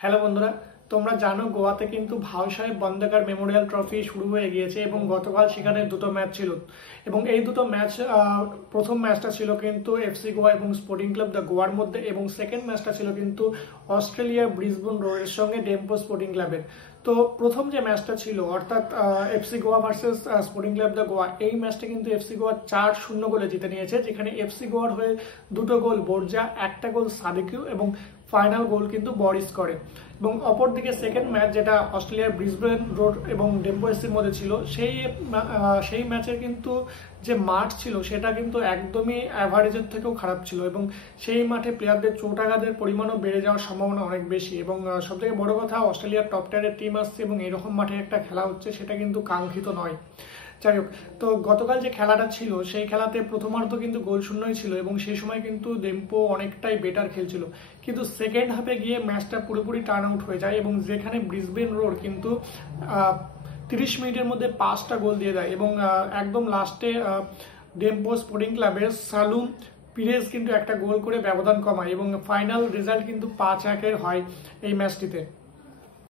Hello বন্ধুরা, তোমরা জানো গোয়াতে কিন্তু ভাও সাহেব বন্দেকার মেমোরিয়াল ট্রফি শুরু হয়ে গিয়েছে এবং গতকাল সেখানে দুটো ম্যাচ ছিল। এবং এই দুটো ম্যাচ, প্রথম ম্যাচটা ছিল কিন্তু এফসি গোয়া এবং স্পোর্টিং ক্লাব দ্য গোয়ার মধ্যে, এবং সেকেন্ড ম্যাচটা ছিল কিন্তু অস্ট্রেলিয়ার ব্রিসবেন রোয়ার্সের সঙ্গে ডেম্পো স্পোর্টিং ক্লাবের। তো প্রথম যে ম্যাচটা ছিল অর্থাৎ FC Goa versus sporting club the Goa, এই ম্যাচটা কিন্তু এফসি গোয়া 4-0 গোলে জিতে নিয়েছে, যেখানে এফসি গোয়ার হয়ে দুটো গোল বোরজা, একটা গোল সাদিকিউ এবং ফাইনাল গোল কিন্তু বরিস করে। এবং অপরদিকে সেকেন্ড ম্যাচ যেটা অস্ট্রেলিয়ার ব্রিসবেন রোড এবং ডেম্পো এসির মধ্যে ছিল, সেই ম্যাচের কিন্তু যে মাঠ ছিল সেটা কিন্তু একদমই অ্যাভারেজের থেকেও খারাপ ছিল, এবং সেই মাঠে প্লেয়ারদের চোটাঘাতের পরিমাণও বেড়ে যাওয়ার সম্ভাবনা অনেক বেশি। এবং সবথেকে বড় কথা, অস্ট্রেলিয়ার টপ টায়ারের টিম আসছে এবং এরকম মাঠে একটা খেলা হচ্ছে, সেটা কিন্তু কাঙ্ক্ষিত নয়। যাই হোক, তো গতকাল যে খেলাটা ছিল সেই খেলাতে প্রথমার্ধ কিন্তু গোল শূন্যই ছিল এবং সেই সময় কিন্তু ডেম্পো অনেকটাই বেটার খেলছিল, কিন্তু সেকেন্ড হাফে গিয়ে ম্যাচটা পুরোপুরি টার্ন আউট হয়ে যায় এবং যেখানে ব্রিসবেন রোড কিন্তু 30 মিনিটের মধ্যে 5টা গোল দিয়ে দেয় এবং একদম লাস্টে ডেম্পো স্পোর্টিং ক্লাবের সালুম পিরেজ কিন্তু একটা গোল করে ব্যবধান কমায় এবং ফাইনাল রেজাল্ট কিন্তু 5-1 হয় এই ম্যাচটিতে।